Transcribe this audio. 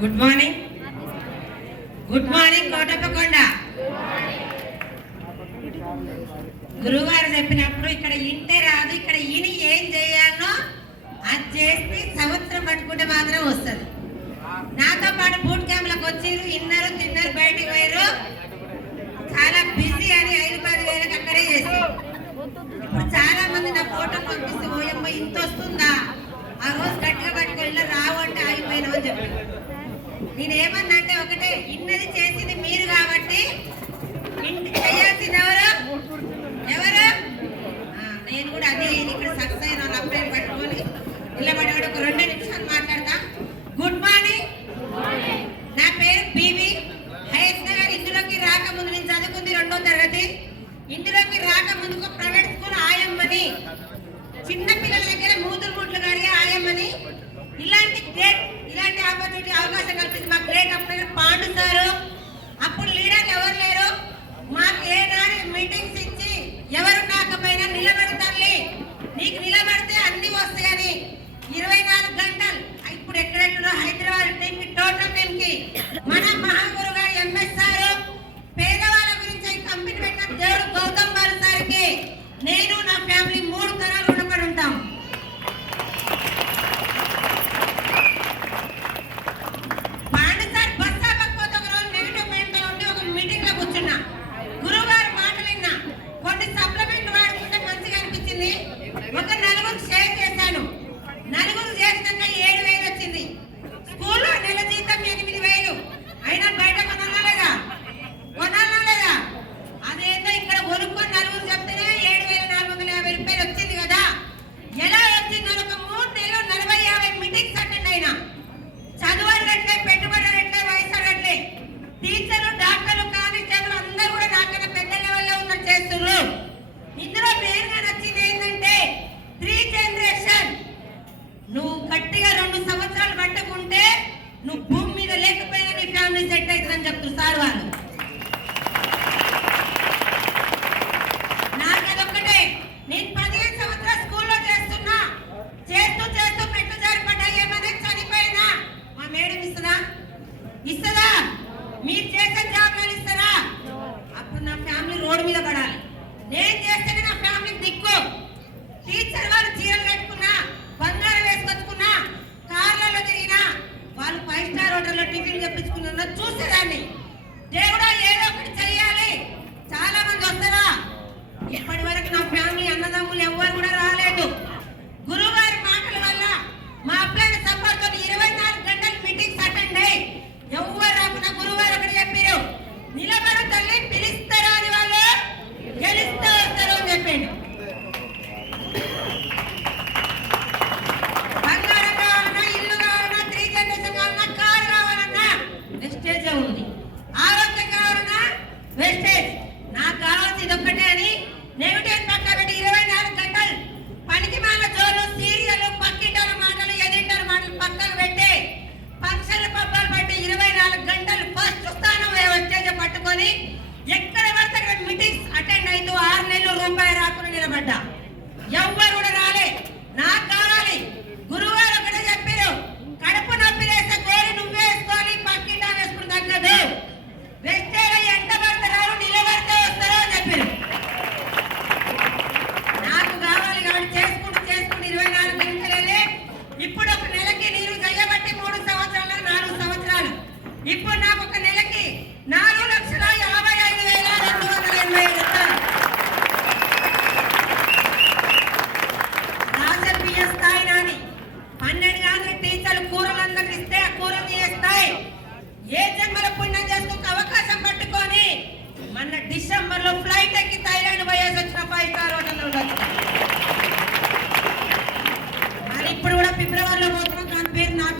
Good morning. Good morning Kotappakonda. గురువుగారు చెప్పినప్పుడు ఇక్కడ ఇంటే రాదు, ఇక్కడ ఇని ఏం చేయాలో అది చేస్తే సంవత్సరం పట్టుకుంటే మాత్రం వస్తుంది. నాతో పాటు బూట్ క్యాంప్లకు వచ్చిర్రు, ఇన్నరు తిన్నారు, బయటికి పోయారు. చాలా బిజీ అని 5-10 వేలకు అక్కడే చేశారు. ఇప్పుడు చాలా మంది నా ఫోటో పంపిస్తే ఓయమ్మ ఇంత వస్తుందా, ఆ రోజు గట్టిగా పట్టుకొని రావు అంటే ఆగిపోయినావు అని చెప్పాను. నేనేమన్నా అంటే ఒకటే, ఇన్నది చేసింది మీరు కాబట్టి ఇంటి చేయాల్సింది ఎవరు ఎవరు నేను కూడా అదే ఇక్కడ సక్సెస్ అయిన అబ్బాయిని పట్టుకొని ఇలా పడేవాడు ఒక 2 నిమిషాలు మాట్లాడతా. Good morning. నా పేరు బీబీ హైయర్ నగర్. ఇందులోకి రాకముందు నేను చదువుకుంది 2వ తరగతి. ఇందులోకి రాకముందుకు ప్రైవేట్ స్కూల్ ఆయమ్మని, చిన్న పిల్లల దగ్గర మూతులు గారి ఆయమ్మని. ఇలాంటి ఆపర్చునిటీ అవకాశం కల్పిస్తుంది మా గ్రేట్ అప్పుడు పాండు సారు. అప్పుడు లీడర్లు ఎవరు లేరు. మాకు ఏనాడు మీటింగ్స్ ఇచ్చి ఎవరు నాకపోయినా నిలబెడతాలి, నీకు నిలబడితే అన్ని వస్తాయని 24 గంటలు. ఇప్పుడు ఎక్కడెక్కడో హైదరాబాద్ టీంకి టోటల్ టీంకి మన మహాగురు గారు ఎంఎస్ సారు పేదవాళ్ళ గురించి కంపెనీ పెట్టిన దేవుడు గౌతమ్ బాలు సార్కి నేను నా ఫ్యామిలీ 3 తరాలు రుణపడి ఉంటాం. పాండు సార్ బస్ ఆపకపోతే ఒక రోజు నెగిటివ్ మైండ్తో ఉండి ఒక మీటింగ్ లో కూర్చున్నా. గురువు గారు మాటలు విన్నా, కొన్ని సప్లిమెంట్ వాడుకుంటే మంచిగా అనిపించింది. ఒక 4 షేర్ చేశాను. 4 చేసినాక 7,000 వచ్చింది. స్కూల్లో నెల జీతం 8,000. అయినా బయట కొనాలా లేదా అదేంటో ఇక్కడ కొనుక్కొని 4 చెప్తేనే 7,450 రూపాయలు వచ్చింది కదా. ఎలా వచ్చింది? ఒక 3 నెలలు 40-50 మీటింగ్స్ అటెండ్ అయినా. చదువులట్లే, పెట్టుబడులట్లే, వయసులట్లే. టీచర్లు, డాక్టర్లు, కానిస్టేబుల్ అందరూ కూడా నాకన్నా పెద్ద లెవెల్లో ఉన్నట్టు చేస్తున్నారు. ఇందులో మెయిన్ గా నచ్చింది ఏంటంటే 3 జనరేషన్. నువ్వు గట్టిగా 2 సంవత్సరాలు పట్టుకుంటే నువ్వు భూమి మీద లేకపోయినా నీ ఫ్యామిలీ సెట్ అవుతుందని చెప్తున్నారు సార్ వాళ్ళు. నాకు అదొక్కటే. నేను 15 సంవత్సరాలు స్కూల్లో చేస్తున్నా. చేస్తూ పెట్టు జారిపడ్డా, ఏమన్నా చనిపోయినా మా మేడం ఇస్తుందా? మీరు చేసే జాబ్లు ఇస్తారా? అప్పుడు నా ఫ్యామిలీ రోడ్డు మీద పడాలి. నేను చేస్తేనే నా ఫ్యామిలీకి దిక్కు. టీచర్ వాళ్ళు చీరలు కట్టుకున్నా, బంగారం వేసుకొచ్చుకున్నా, కార్లలో తిరిగినా, వాళ్ళు 5 స్టార్ హోటల్లో టిఫిన్ చెప్పించుకున్నా చూసేదాన్ని. దేవుడా ఏదో ఒకటి చెయ్యాలి. చాలా మంది వస్తారా? ఇప్పటి వరకు నా ఫ్యామిలీ అన్నదమ్ములు ఎవ్వరు కూడా రాలేదు. గురువు గారి మాటల వల్ల మా అప్లైన సపోర్ట్తో 24 గంటలు మీటింగ్స్ అటెండ్ అయ్యి ఎవ్వరు రాకుండా గురువు గారు ఒకటి చెప్పారు, నిలబడ తల్లి పిలుస్తారా అని, వాళ్ళు గెలిస్తే వస్తారు అని చెప్పాడు. బంగారం కావాలన్నా, ఇల్లు కావాలన్నా, 3 జనరేషన్ కావాలన్నా, కారు కావాలన్నా వెస్టేజ్ ఉంది. ఆరోగ్యం కావాలన్నా వెస్టేజ్. నాకు కావాల్సింది ఒక్కటే అని నెగిటివ్ పక్క పెట్టి 24 గంటలు పనికి మాల జోలు, సీరియల్, పక్కింటల మాటలు, ఎదింటల మాటలు పక్కకు పెట్టి ఫంక్షన్ల పబ్బాలు పట్టి 24 గంటలు ఫస్ట్ స్థానం వచ్చేది పట్టుకొని ఎక్కడ పడితే అక్కడ మీటింగ్స్ అటెండ్ అయితే 6 నెలలు రూపాయి రాకుండా నిలబడ్డా. ఎవ్వరు కూడా రాలే. నాకు కావాలి. గురువు గారు ఒకటే చెప్పారు, కడుపు నొప్పి వేస్తే గోరి నువ్వే వేసుకోవాలి, పక్కింటా వేసుకుని తగ్గదు. వెస్టేజ్ ఎంత పడతారు, నిలబడితే వస్తారో అని చెప్పారు. నాకు కావాలి కాబట్టి చేసుకుంటూ 24 గంటలే. ఇప్పుడు ఒక నెలకి నేను చేయబట్టి 3 సంవత్సరాలు, 4 సంవత్సరాలు. ఇప్పుడు నాకు ఒక నెలకి 4,55,280 రాజకీయ స్థాయి నాని 12 గంటల టీచర్లు కూరలందరికీ ఇస్తే ఆ కూరలు చేస్తాయి. ఏ జన్మల పుణ్యం చేసుకునే అవకాశం పట్టుకొని మొన్న డిసెంబర్లో